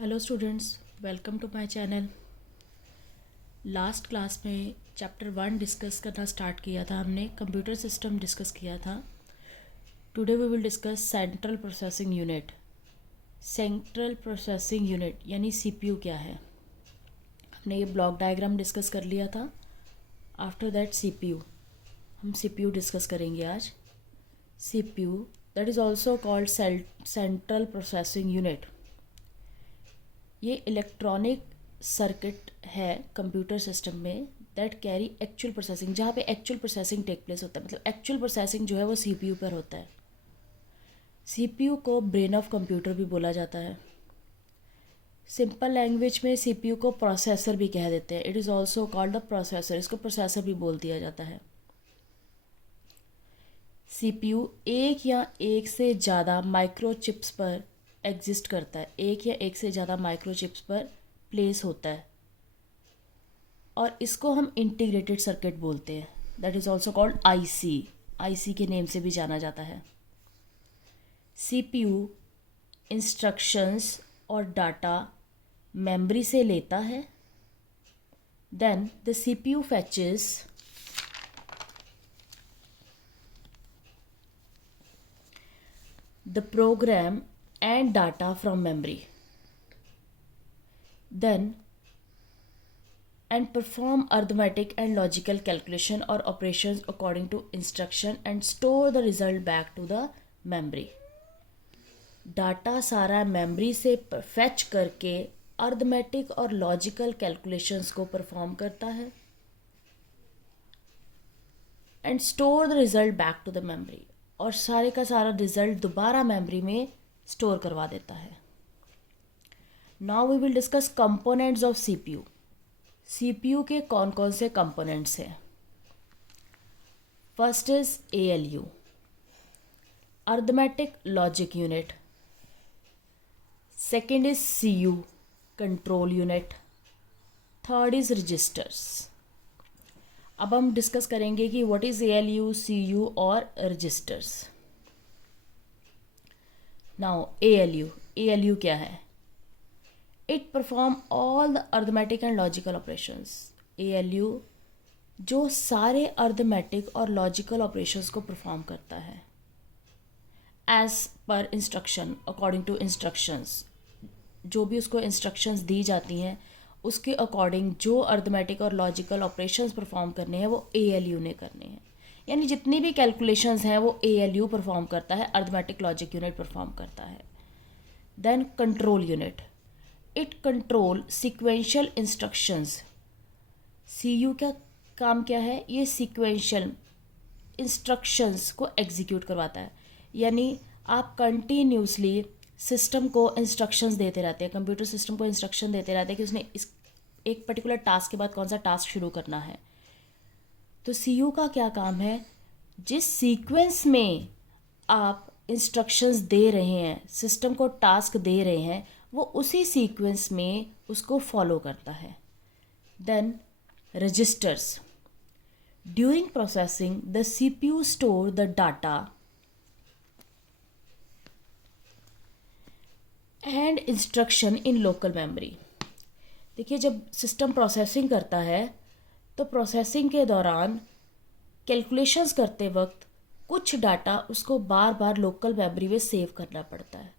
Hello students, welcome to my channel. Last class में chapter 1 discuss करना start किया था हमने, कंप्यूटर सिस्टम डिस्कस किया था। Today we will discuss central processing unit. Central processing unit यानी सीपीयू क्या है। हमने ये ब्लॉक डायग्राम डिस्कस कर लिया था। आफ्टर दैट सीपीयू, हम सीपीयू डिस्कस करेंगे आज। CPU that is also called central processing unit. ये इलेक्ट्रॉनिक सर्किट है कंप्यूटर सिस्टम में दैट कैरी एक्चुअल प्रोसेसिंग, जहाँ पे एक्चुअल प्रोसेसिंग टेक प्लेस होता है। मतलब एक्चुअल प्रोसेसिंग जो है वो सीपीयू पर होता है। सीपीयू को ब्रेन ऑफ कंप्यूटर भी बोला जाता है। सिंपल लैंग्वेज में सीपीयू को प्रोसेसर भी कह देते हैं। It is also called the processor, इसको प्रोसेसर भी बोल दिया जाता है। सीपीयू एक या एक से ज़्यादा माइक्रोचिप्स पर एग्जिस्ट करता है। एक या एक से ज़्यादा माइक्रोचिप्स पर प्लेस होता है और इसको हम इंटीग्रेटेड सर्किट बोलते हैं। That is also called IC. IC के नेम से भी जाना जाता है। सीपीयू इंस्ट्रक्शंस और डाटा मेमोरी से लेता है। Then the CPU fetches the program and data from memory, then and perform arithmetic and logical calculation or operations according to instruction and store the result back to the memory. Data सारा memory से fetch करके arithmetic और logical calculations को perform करता है and store the result back to the memory, और सारे का सारा रिजल्ट दोबारा मेमोरी में स्टोर करवा देता है। Now we will discuss components of CPU. CPU के कौन कौन से कंपोनेंट्स हैं। First is ALU, arithmetic logic unit. Second is CU, control unit. Third is registers. अब हम डिस्कस करेंगे कि व्हाट इज एएलयू, सीयू और रजिस्टर्स। नाउ एएलयू क्या है। It perform all the arithmetic and logical operations. ALU जो सारे arithmetic और लॉजिकल ऑपरेशंस को परफॉर्म करता है as per instruction, according to instructions. जो भी उसको इंस्ट्रक्शंस दी जाती हैं उसके अकॉर्डिंग जो अर्थमेटिक और लॉजिकल ऑपरेशंस परफॉर्म करने हैं वो एएलयू ने करने हैं। यानी जितनी भी कैलकुलेशंस हैं वो एएलयू परफॉर्म करता है, अर्थमेटिक लॉजिक यूनिट परफॉर्म करता है। Then control unit, it control sequential instructions. CU का काम क्या है, ये सीक्वेंशियल इंस्ट्रक्शंस को एग्जीक्यूट करवाता है। यानी आप कंटिन्यूसली सिस्टम को इंस्ट्रक्शंस देते रहते हैं, कंप्यूटर सिस्टम को इंस्ट्रक्शन देते रहते हैं कि उसने इस एक पर्टिकुलर टास्क के बाद कौन सा टास्क शुरू करना है। तो सीयू का क्या काम है, जिस सीक्वेंस में आप इंस्ट्रक्शंस दे रहे हैं, सिस्टम को टास्क दे रहे हैं, वो उसी सीक्वेंस में उसको फॉलो करता है। Then registers, during processing the CPU store the data and instruction in local memory. देखिए, जब सिस्टम प्रोसेसिंग करता है तो प्रोसेसिंग के दौरान कैलकुलेशंस करते वक्त कुछ डाटा उसको बार बार लोकल मेमोरी में सेव करना पड़ता है।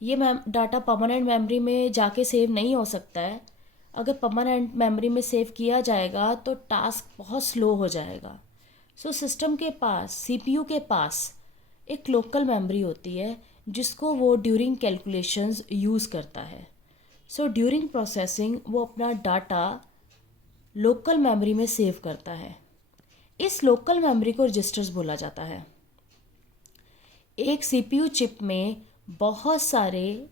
ये डाटा परमानेंट मेमोरी में जाके सेव नहीं हो सकता है। अगर परमानेंट मेमोरी में सेव किया जाएगा तो टास्क बहुत स्लो हो जाएगा। सो सिस्टम के पास, सीपीयू के पास एक लोकल मेमोरी होती है जिसको वो ड्यूरिंग कैलकुलेशंस यूज़ करता है। सो ड्यूरिंग प्रोसेसिंग वो अपना डाटा लोकल मेमोरी में सेव करता है। इस लोकल मेमोरी को रजिस्टर्स बोला जाता है। एक सीपीयू चिप में बहुत सारे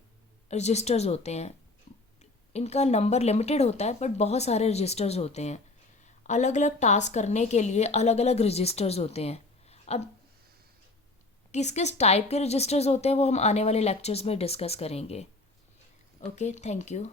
रजिस्टर्स होते हैं। इनका नंबर लिमिटेड होता है बट बहुत सारे रजिस्टर्स होते हैं। अलग अलग टास्क करने के लिए अलग अलग रजिस्टर्स होते हैं। अब किस किस टाइप के रजिस्टर्स होते हैं वो हम आने वाले लेक्चर्स में डिस्कस करेंगे। Okay, thank you.